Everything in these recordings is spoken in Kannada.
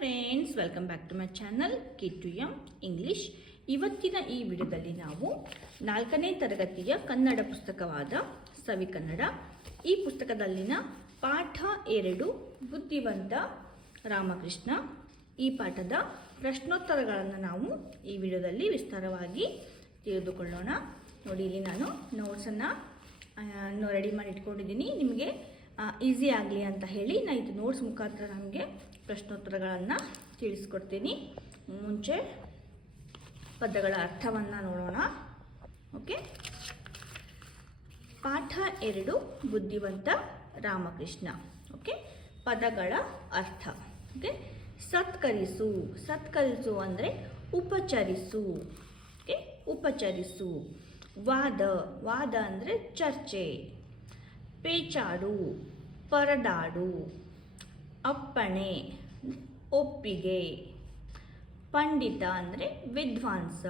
Friends welcome back to my channel K two M English ಇವತ್ತಿನ ಈ ವಿಡಿಯೋದಲ್ಲಿ ನಾವು ನಾಲ್ಕನೇ ತರಗತಿಯ ಕನ್ನಡ ಪುಸ್ತಕವಾದ ಸವಿ ಕನ್ನಡ. ಈ ಪುಸ್ತಕದಲ್ಲಿನ ಪಾಠ ಎರಡು, ಬುದ್ಧಿವಂತ ರಾಮಕೃಷ್ಣ. ಈ ಪಾಠದ ಪ್ರಶ್ನೋತ್ತರಗಳನ್ನು ನಾವು ಈ ವಿಡಿಯೋದಲ್ಲಿ ವಿಸ್ತಾರವಾಗಿ ತಿಳಿದುಕೊಳ್ಳೋಣ. ನೋಡಿ, ಇಲ್ಲಿ ನಾನು ನೋಟ್ಸನ್ನು ರೆಡಿ ಮಾಡಿ ಇಟ್ಕೊಂಡಿದ್ದೀನಿ ನಿಮಗೆ ಈಸಿ ಆಗಲಿ ಅಂತ ಹೇಳಿ ನಾನು ಇದು ನೋಟ್ಸ್ ಮುಖಾಂತರ ನಮಗೆ ಪ್ರಶ್ನೋತ್ತರಗಳನ್ನು ತಿಳಿಸ್ಕೊಡ್ತೀನಿ. ಮುಂಚೆ ಪದಗಳ ಅರ್ಥವನ್ನು ನೋಡೋಣ. ಓಕೆ? ಪಾಠ ಎರಡು, ಬುದ್ಧಿವಂತ ರಾಮಕೃಷ್ಣ. ಓಕೆ? ಪದಗಳ ಅರ್ಥ. ಓಕೆ? ಸತ್ಕರಿಸು. ಸತ್ಕರಿಸು ಅಂದರೆ ಉಪಚರಿಸು. ಓಕೆ? ಉಪಚರಿಸು. ವಾದ. ವಾದ ಅಂದರೆ ಚರ್ಚೆ. ಪೇಚಾಡು. ಪರದಾಡು. ಅಪ್ಪಣೆ. ಒಪ್ಪಿಗೆ. ಪಂಡಿತ ಅಂದರೆ ವಿದ್ವಾಂಸ.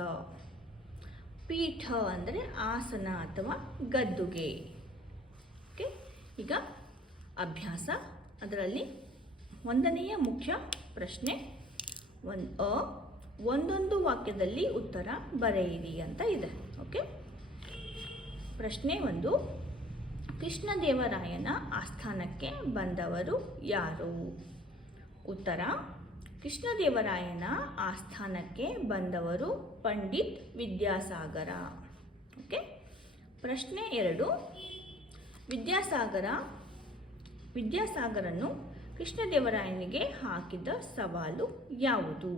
ಪೀಠ ಅಂದರೆ ಆಸನ ಅಥವಾ ಗದ್ದುಗೆ. ಓಕೆ ಈಗ ಅಭ್ಯಾಸ. ಅದರಲ್ಲಿ ಒಂದನೆಯ ಮುಖ್ಯ ಪ್ರಶ್ನೆ. ಒಂದು ಒಂದೊಂದು ವಾಕ್ಯದಲ್ಲಿ ಉತ್ತರ ಬರೆಯಿರಿ ಅಂತ ಇದೆ. ಓಕೆ ಪ್ರಶ್ನೆ ಒಂದು. ಕೃಷ್ಣದೇವರಾಯನ ಆಸ್ಥಾನಕ್ಕೆ ಬಂದವರು ಯಾರು? ಉತ್ತರ, ಕೃಷ್ಣದೇವರಾಯನ ಆಸ್ಥಾನಕ್ಕೆ ಬಂದವರು ಪಂಡಿತ್ ವಿದ್ಯಾಸಾಗರ. ಓಕೆ? ಪ್ರಶ್ನೆ ಎರಡು. ವಿದ್ಯಾಸಾಗರ ವಿದ್ಯಾಸಾಗರನು ಕೃಷ್ಣದೇವರಾಯನಿಗೆ ಹಾಕಿದ ಸವಾಲು ಯಾವುದು?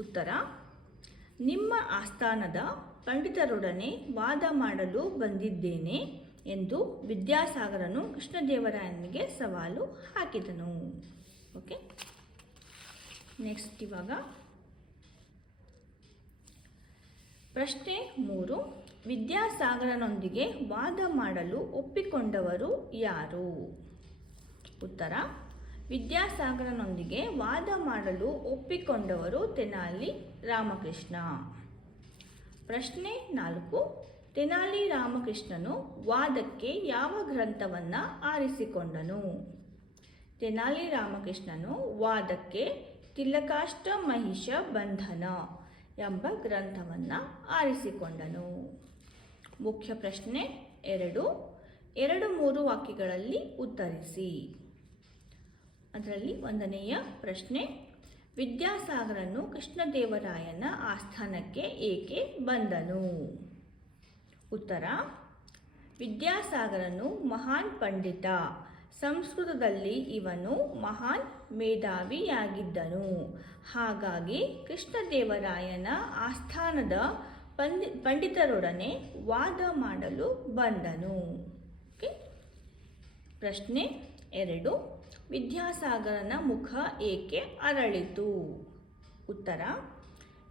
ಉತ್ತರ, ನಿಮ್ಮ ಆಸ್ಥಾನದ ಪಂಡಿತರೊಡನೆ ವಾದ ಮಾಡಲು ಬಂದಿದ್ದೇನೆ ಎಂದು ವಿದ್ಯಾಸಾಗರನು ಕೃಷ್ಣದೇವರಾಯನಿಗೆ ಸವಾಲು ಹಾಕಿದನು. ಓಕೆ ನೆಕ್ಸ್ಟ್ ಇವಾಗ ಪ್ರಶ್ನೆ ಮೂರು. ವಿದ್ಯಾಸಾಗರನೊಂದಿಗೆ ವಾದ ಮಾಡಲು ಒಪ್ಪಿಕೊಂಡವರು ಯಾರು? ಉತ್ತರ. ವಿದ್ಯಾಸಾಗರನೊಂದಿಗೆ ವಾದ ಮಾಡಲು ಒಪ್ಪಿಕೊಂಡವರು ತೆನಾಲಿ ರಾಮಕೃಷ್ಣ. ಪ್ರಶ್ನೆ ನಾಲ್ಕು. ತೆನಾಲಿ ರಾಮಕೃಷ್ಣನು ವಾದಕ್ಕೆ ಯಾವ ಗ್ರಂಥವನ್ನು ಆರಿಸಿಕೊಂಡನು? ತೆನಾಲಿ ರಾಮಕೃಷ್ಣನು ವಾದಕ್ಕೆ ತಿಲಕಾಷ್ಟ ಮಹಿಷ ಬಂಧನ ಎಂಬ ಗ್ರಂಥವನ್ನು ಆರಿಸಿಕೊಂಡನು. ಮುಖ್ಯ ಪ್ರಶ್ನೆ ಎರಡು. ಎರಡು ಮೂರು ವಾಕ್ಯಗಳಲ್ಲಿ ಉತ್ತರಿಸಿ. ಅದರಲ್ಲಿ ಒಂದನೆಯ ಪ್ರಶ್ನೆ, ವಿದ್ಯಾಸಾಗರನು ಕೃಷ್ಣದೇವರಾಯನ ಆಸ್ಥಾನಕ್ಕೆ ಏಕೆ ಬಂದನು? ಉತ್ತರ, ವಿದ್ಯಾಸಾಗರನು ಮಹಾನ್ ಪಂಡಿತ. ಸಂಸ್ಕೃತದಲ್ಲಿ ಇವನು ಮಹಾನ್ ಮೇಧಾವಿಯಾಗಿದ್ದನು. ಹಾಗಾಗಿ ಕೃಷ್ಣದೇವರಾಯನ ಆಸ್ಥಾನದ ಪಂಡಿ, ಪಂಡಿತರೊಡನೆ ವಾದ ಮಾಡಲು ಬಂದನು. ಓಕೆ? ಪ್ರಶ್ನೆ ಎರಡು. ವಿದ್ಯಾಸಾಗರನ ಮುಖ ಏಕೆ ಅರಳಿತು? ಉತ್ತರ.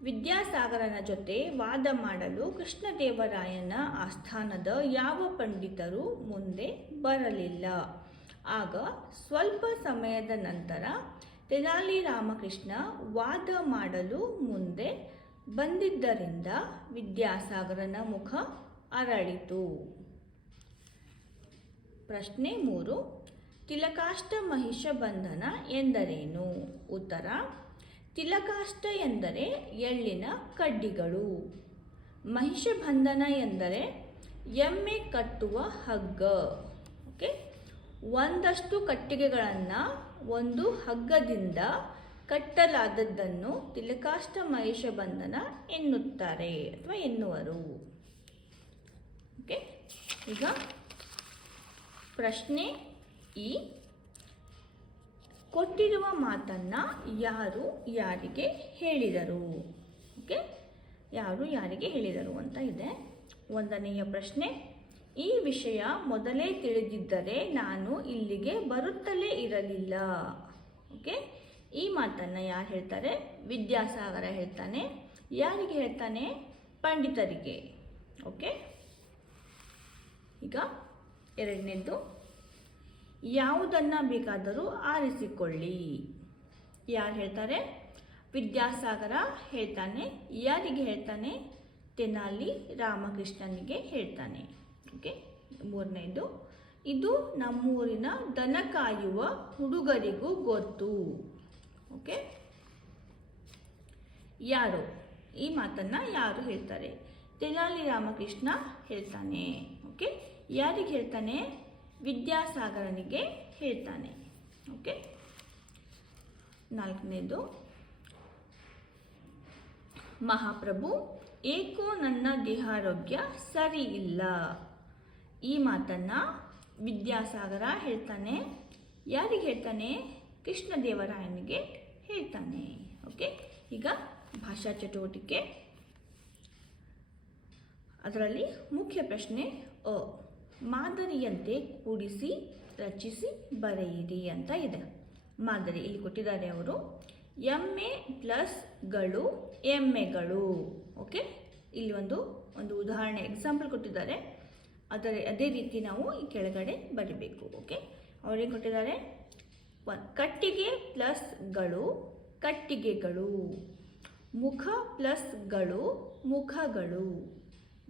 ವಿದ್ಯಾಸಾಗರನ ಜೊತೆ ವಾದ ಮಾಡಲು ಕೃಷ್ಣದೇವರಾಯನ ಆಸ್ಥಾನದ ಯಾವ ಪಂಡಿತರು ಮುಂದೆ ಬರಲಿಲ್ಲ? ಆಗ ಸ್ವಲ್ಪ ಸಮಯದ ನಂತರ ತೆನಾಲಿ ರಾಮಕೃಷ್ಣ ವಾದ ಮಾಡಲು ಮುಂದೆ ಬಂದಿದ್ದರಿಂದ ವಿದ್ಯಾಸಾಗರನ ಮುಖ ಅರಳಿತು. ಪ್ರಶ್ನೆ ಮೂರು, ತಿಲಕಾಷ್ಟ ಮಹಿಷ ಬಂಧನ ಎಂದರೇನು? ಉತ್ತರ, ತಿಲಕಾಷ್ಟ ಎಂದರೆ ಎಳ್ಳಿನ ಕಡ್ಡಿಗಳು. ಮಹಿಷ ಬಂಧನ ಎಂದರೆ ಎಮ್ಮೆ ಕಟ್ಟುವ ಹಗ್ಗ. ಓಕೆ ಒಂದಷ್ಟು ಕಟ್ಟಿಗೆಗಳನ್ನು ಒಂದು ಹಗ್ಗದಿಂದ ಕಟ್ಟಲಾದದ್ದನ್ನು ತಿಲಕಾಷ್ಟ ಮಹಿಷ ಬಂಧನ ಎನ್ನುತ್ತಾರೆ ಅಥವಾ ಎನ್ನುವರು. ಓಕೆ ಈಗ ಪ್ರಶ್ನೆ ಈ. ಕೊಟ್ಟಿರುವ ಮಾತನ್ನು ಯಾರು ಯಾರಿಗೆ ಹೇಳಿದರು? ಓಕೆ ಯಾರು ಯಾರಿಗೆ ಹೇಳಿದರು ಅಂತ ಇದೆ. ಒಂದನೆಯ ಪ್ರಶ್ನೆ. ಈ ವಿಷಯ ಮೊದಲೇ ತಿಳಿದಿದ್ದರೆ ನಾನು ಇಲ್ಲಿಗೆ ಬರುತ್ತಲೇ ಇರಲಿಲ್ಲ. ಓಕೆ ಈ ಮಾತನ್ನು ಯಾರು ಹೇಳ್ತಾರೆ? ವಿದ್ಯಾಸಾಗರ ಹೇಳ್ತಾನೆ. ಯಾರಿಗೆ ಹೇಳ್ತಾನೆ? ಪಂಡಿತರಿಗೆ. ಓಕೆ ಈಗ ಎರಡನೇದು ಯಾವುದನ್ನು ಬೇಕಾದರೂ ಆರಿಸಿಕೊಳ್ಳಿ. ಯಾರು ಹೇಳ್ತಾರೆ? ವಿದ್ಯಾಸಾಗರ ಹೇಳ್ತಾನೆ. ಯಾರಿಗೆ ಹೇಳ್ತಾನೆ? ತೆನಾಲಿ ರಾಮಕೃಷ್ಣನಿಗೆ ಹೇಳ್ತಾನೆ. ಓಕೆ ಮೂರನೇದು. ಇದು ನಮ್ಮೂರಿನ ದನ ಕಾಯುವ ಹುಡುಗರಿಗೂ ಗೊತ್ತು. ಓಕೆ? ಯಾರು? ಈ ಮಾತನ್ನು ಯಾರು ಹೇಳ್ತಾರೆ? ತೆನಾಲಿ ರಾಮಕೃಷ್ಣ ಹೇಳ್ತಾನೆ. ಓಕೆ? ಯಾರಿಗೆ ಹೇಳ್ತಾನೆ? ವಿದ್ಯಾಸಾಗರನಿಗೆ ಹೇಳ್ತಾನೆ. ಓಕೆ? ನಾಲ್ಕನೇದು. ಮಹಾಪ್ರಭು, ಏಕೋ ನನ್ನ ದೇಹಾರೋಗ್ಯ ಸರಿ ಇಲ್ಲ. ಈ ಮಾತನ್ನು ವಿದ್ಯಾಸಾಗರ ಹೇಳ್ತಾನೆ. ಯಾರಿಗೆ ಹೇಳ್ತಾನೆ? ಕೃಷ್ಣದೇವರಾಯನಿಗೆ ಹೇಳ್ತಾನೆ. ಓಕೆ ಈಗ ಭಾಷಾ ಚಟುವಟಿಕೆ. ಅದರಲ್ಲಿ ಮುಖ್ಯ ಪ್ರಶ್ನೆ ಅ. ಮಾದರಿಯಂತೆ ಕೂಡಿಸಿ, ರಚಿಸಿ, ಬರೆಯಿರಿ ಅಂತ ಇದೆ. ಮಾದರಿ ಇಲ್ಲಿ ಕೊಟ್ಟಿದ್ದಾರೆ ಅವರು. ಎಮ್ಮೆ ಪ್ಲಸ್ಗಳು ಎಮ್ಮೆಗಳು. ಓಕೆ ಇಲ್ಲಿ ಒಂದು ಒಂದು ಉದಾಹರಣೆ ಎಕ್ಸಾಂಪಲ್ ಕೊಟ್ಟಿದ್ದಾರೆ. ಅದರ, ಅದೇ ರೀತಿ ನಾವು ಈ ಕೆಳಗಡೆ ಬರಿಬೇಕು ಓಕೆ ಅವ್ರೇನು ಕೊಟ್ಟಿದ್ದಾರೆ? ಒನ್ ಕಟ್ಟಿಗೆ ಪ್ಲಸ್ಗಳು ಕಟ್ಟಿಗೆಗಳು. ಮುಖ ಪ್ಲಸ್ಗಳು ಮುಖಗಳು.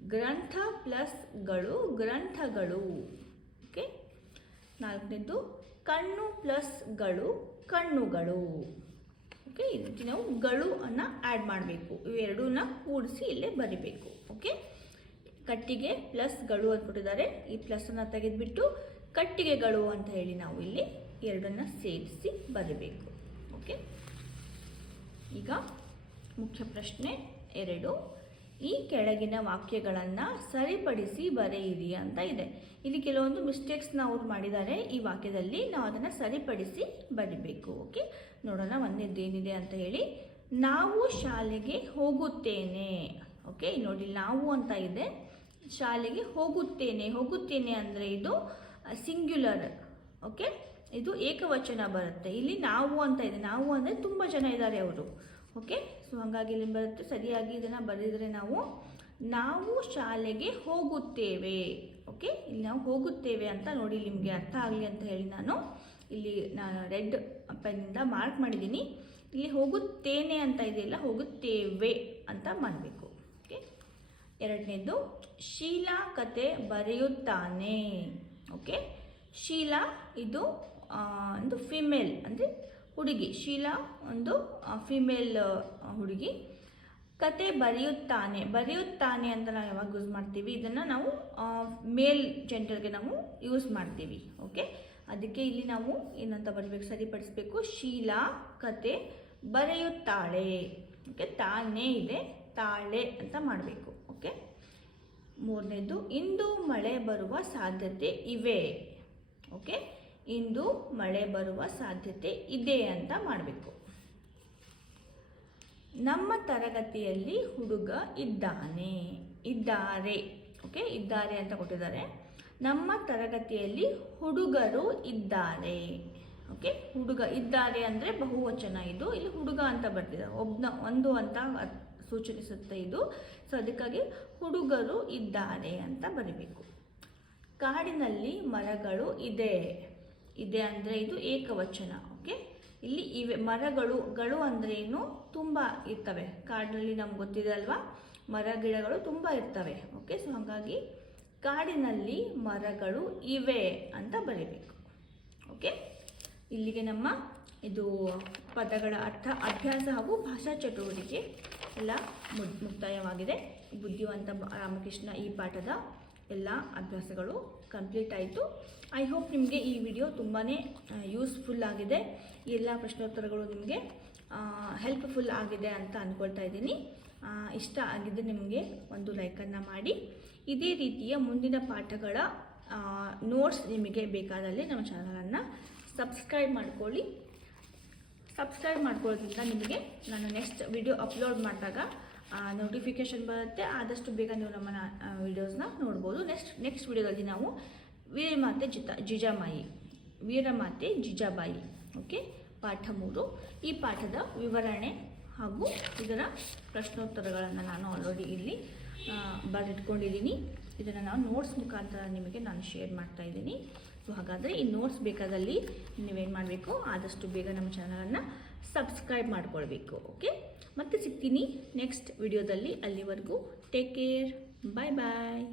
ಗ್ರಂಥ ಪ್ಲಸ್ಗಳು ಗ್ರಂಥಗಳು ಓಕೆ ನಾಲ್ಕನೇದು ಕಣ್ಣು ಪ್ಲಸ್ಗಳು ಕಣ್ಣುಗಳು. ಓಕೆ ಇದಕ್ಕೆ ನಾವು ಗಳು ಅನ್ನು ಆ್ಯಡ್ ಮಾಡಬೇಕು. ಇವೆರಡೂನ ಕೂಡಿಸಿ ಇಲ್ಲೇ ಬರಿಬೇಕು ಓಕೆ ಕಟ್ಟಿಗೆ ಪ್ಲಸ್ಗಳು ಅಂತ ಕೊಟ್ಟಿದ್ದಾರೆ ಈ ಪ್ಲಸ್ಸನ್ನು ತೆಗೆದುಬಿಟ್ಟು ಕಟ್ಟಿಗೆಗಳು ಅಂತ ಹೇಳಿ ನಾವು ಇಲ್ಲಿ ಎರಡನ್ನ ಸೇರಿಸಿ ಬರಬೇಕು. ಓಕೆ ಈಗ ಮುಖ್ಯ ಪ್ರಶ್ನೆ ಎರಡು. ಈ ಕೆಳಗಿನ ವಾಕ್ಯಗಳನ್ನು ಸರಿಪಡಿಸಿ ಬರೆಯಿರಿ ಅಂತ ಇದೆ. ಇಲ್ಲಿ ಕೆಲವೊಂದು ಮಿಸ್ಟೇಕ್ಸ್ನ ಅವ್ರು ಮಾಡಿದ್ದಾರೆ. ಈ ವಾಕ್ಯದಲ್ಲಿ ನಾವು ಅದನ್ನು ಸರಿಪಡಿಸಿ ಬರಿಬೇಕು. ಓಕೆ ನೋಡೋಣ ಒಂದೇದೇನಿದೆ ಅಂತ ಹೇಳಿ. ನಾವು ಶಾಲೆಗೆ ಹೋಗುತ್ತೇನೆ. ಓಕೆ ನೋಡಿ ನಾವು ಅಂತ ಇದೆ. ಶಾಲೆಗೆ ಹೋಗುತ್ತೇನೆ. ಹೋಗುತ್ತೇನೆ ಅಂದರೆ ಇದು ಸಿಂಗ್ಯುಲರ್ ಓಕೆ ಇದು ಏಕವಚನ ಬರುತ್ತೆ. ಇಲ್ಲಿ ನಾವು ಅಂತ ಇದೆ. ನಾವು ಅಂದರೆ ತುಂಬ ಜನ ಇದ್ದಾರೆ ಅವರು. ಓಕೆ ಸೊ ಹಾಗಾಗಿ ಇಲ್ಲಿ ಬರುತ್ತೆ. ಸರಿಯಾಗಿ ಇದನ್ನು ಬರೆದಿದ್ರೆ ನಾವು ನಾವು ಶಾಲೆಗೆ ಹೋಗುತ್ತೇವೆ. ಓಕೆ ಇಲ್ಲಿ ನಾವು ಹೋಗುತ್ತೇವೆ ಅಂತ ನೋಡಿ ನಿಮಗೆ ಅರ್ಥ ಆಗಲಿ ಅಂತ ಹೇಳಿ ನಾನು ಇಲ್ಲಿ ನಾನು ರೆಡ್ ಪೆನ್ನಿಂದ ಮಾರ್ಕ್ ಮಾಡಿದ್ದೀನಿ. ಇಲ್ಲಿ ಹೋಗುತ್ತೇನೆ ಅಂತ ಇದೆಯಲ್ಲ, ಹೋಗುತ್ತೇವೆ ಅಂತ ಮಾಡಬೇಕು. ಎರಡನೇದು ಶೀಲಾ ಕತೆ ಬರೆಯುತ್ತಾನೆ. ಓಕೆ ಶೀಲಾ ಇದು ಒಂದು ಫಿಮೇಲ್ ಅಂದರೆ ಹುಡುಗಿ. ಶೀಲಾ ಒಂದು ಫಿಮೇಲ್ ಹುಡುಗಿ. ಕತೆ ಬರೆಯುತ್ತಾನೆ. ಬರೆಯುತ್ತಾನೆ ಅಂತ ನಾವು ಯಾವಾಗ ಯೂಸ್ ಮಾಡ್ತೀವಿ? ಇದನ್ನು ನಾವು ಮೇಲ್ ಜೆಂಡರ್ಗೆ ನಾವು ಯೂಸ್ ಮಾಡ್ತೀವಿ. ಓಕೆ ಅದಕ್ಕೆ ಇಲ್ಲಿ ನಾವು ಏನಂತ ಬರಬೇಕು, ಸರಿಪಡಿಸ್ಬೇಕು? ಶೀಲಾ ಕತೆ ಬರೆಯುತ್ತಾಳೆ. ಓಕೆ ತಾನೇ ಇದೆ, ತಾಳೆ ಅಂತ ಮಾಡಬೇಕು. ಓಕೆ? ಮೂರನೇದು, ಇಂದು ಮಳೆ ಬರುವ ಸಾಧ್ಯತೆ ಇವೆ. ಓಕೆ? ಇಂದು ಮಳೆ ಬರುವ ಸಾಧ್ಯತೆ ಇದೆ ಅಂತ ಮಾಡಬೇಕು. ನಮ್ಮ ತರಗತಿಯಲ್ಲಿ ಹುಡುಗ ಇದ್ದಾನೆ. ಇದ್ದಾರೆ. ಓಕೆ? ಇದ್ದಾರೆ ಅಂತ ಕೊಟ್ಟಿದ್ದಾರೆ. ನಮ್ಮ ತರಗತಿಯಲ್ಲಿ ಹುಡುಗರು ಇದ್ದಾರೆ. ಓಕೆ? ಹುಡುಗ ಇದ್ದಾರೆ ಅಂದರೆ ಬಹುವಚನ ಇದು. ಇಲ್ಲಿ ಹುಡುಗ ಅಂತ ಬರ್ತಿದ್ದಾರೆ ಒಬ್ಬನ ಒಂದು ಅಂತ ಸೂಚಿಸುತ್ತೆ ಇದು. ಸೊ ಅದಕ್ಕಾಗಿ ಹುಡುಗರು ಇದ್ದಾರೆ ಅಂತ ಬರಿಬೇಕು. ಕಾಡಿನಲ್ಲಿ ಮರಗಳು ಇದೆ. ಇದೆ ಅಂದರೆ ಇದು ಏಕವಚನ ಓಕೆ ಇಲ್ಲಿ ಇವೆ ಮರಗಳು, ಗಳು ಅಂದರೆ ಏನು? ತುಂಬ ಇರ್ತವೆ. ಕಾಡಿನಲ್ಲಿ ನಮ್ಗೆ ಗೊತ್ತಿದೆ ಅಲ್ವಾ? ಮರ, ಗಿಡಗಳು ತುಂಬ ಇರ್ತವೆ ಓಕೆ ಸೊ ಹಾಗಾಗಿ ಕಾಡಿನಲ್ಲಿ ಮರಗಳು ಇವೆ ಅಂತ ಬರೀಬೇಕು ಓಕೆ ಇಲ್ಲಿಗೆ ನಮ್ಮ ಇದು ಪದಗಳ ಅರ್ಥ, ಅಭ್ಯಾಸ ಹಾಗೂ ಭಾಷಾ ಚಟುವಟಿಕೆ. ಎಲ್ಲ ಮುಕ್ತಾಯವಾಗಿದೆ. ಬುದ್ಧಿವಂತ ರಾಮಕೃಷ್ಣ ಈ ಪಾಠದ ಎಲ್ಲ ಅಭ್ಯಾಸಗಳು ಕಂಪ್ಲೀಟ್ ಆಯಿತು. ಐ ಹೋಪ್ ನಿಮಗೆ ಈ ವಿಡಿಯೋ ತುಂಬಾ ಯೂಸ್ಫುಲ್ ಆಗಿದೆ. ಎಲ್ಲ ಪ್ರಶ್ನೋತ್ತರಗಳು ನಿಮಗೆ ಹೆಲ್ಪ್ಫುಲ್ ಆಗಿದೆ ಅಂತ ಅಂದ್ಕೊಳ್ತಾ ಇದ್ದೀನಿ. ಇಷ್ಟ ಆಗಿದ್ದರೆ ನಿಮಗೆ ಒಂದು ಲೈಕನ್ನು ಮಾಡಿ. ಇದೇ ರೀತಿಯ ಮುಂದಿನ ಪಾಠಗಳ ನೋಟ್ಸ್ ನಿಮಗೆ ಬೇಕಾದಲ್ಲಿ ನಮ್ಮ ಚಾನಲನ್ನು ಸಬ್ಸ್ಕ್ರೈಬ್ ಮಾಡ್ಕೊಳ್ಳಿ. ಸಬ್ಸ್ಕ್ರೈಬ್ ಮಾಡ್ಕೊಳ್ಳೋದ್ರಿಂದ ನಿಮಗೆ ನಾನು ನೆಕ್ಸ್ಟ್ ವಿಡಿಯೋ ಅಪ್ಲೋಡ್ ಮಾಡಿದಾಗ ನೋಟಿಫಿಕೇಷನ್ ಬರುತ್ತೆ. ಆದಷ್ಟು ಬೇಗ ನೀವು ನಮ್ಮ ವಿಡಿಯೋಸ್ನ ನೋಡ್ಬೋದು. ನೆಕ್ಸ್ಟ್ ನೆಕ್ಸ್ಟ್ ವಿಡಿಯೋದಲ್ಲಿ ನಾವು ವೀರಮಾತೆ ಜಿತ, ಜಿಜಾಮಾಯಿ, ವೀರಮಾತೆ ಜಿಜಾಬಾಯಿ ಓಕೆ ಪಾಠ ಮೂರು. ಈ ಪಾಠದ ವಿವರಣೆ ಹಾಗೂ ಇದರ ಪ್ರಶ್ನೋತ್ತರಗಳನ್ನು ನಾನು ಆಲ್ರೆಡಿ ಇಲ್ಲಿ ಬರೆದಿಟ್ಕೊಂಡಿದ್ದೀನಿ. ಇದನ್ನು ನಾವು ನೋಟ್ಸ್ ಮುಖಾಂತರ ನಿಮಗೆ ನಾನು ಶೇರ್ ಮಾಡ್ತಾ ಇದ್ದೀನಿ. ಸೊ ಹಾಗಾದರೆ ಈ ನೋಟ್ಸ್ ಬೇಕಾದಲ್ಲಿ ನೀವೇನು ಮಾಡಬೇಕು? ಆದಷ್ಟು ಬೇಗ ನಮ್ಮ ಚಾನಲನ್ನು ಸಬ್ಸ್ಕ್ರೈಬ್ ಮಾಡ್ಕೊಳ್ಬೇಕು ಓಕೆ ಮತ್ತೆ ಸಿಗ್ತೀನಿ ನೆಕ್ಸ್ಟ್ ವಿಡಿಯೋದಲ್ಲಿ ಅಲ್ಲಿವರೆಗೂ. ಟೇಕ್ ಕೇರ್ ಬಾಯ್ ಬಾಯ್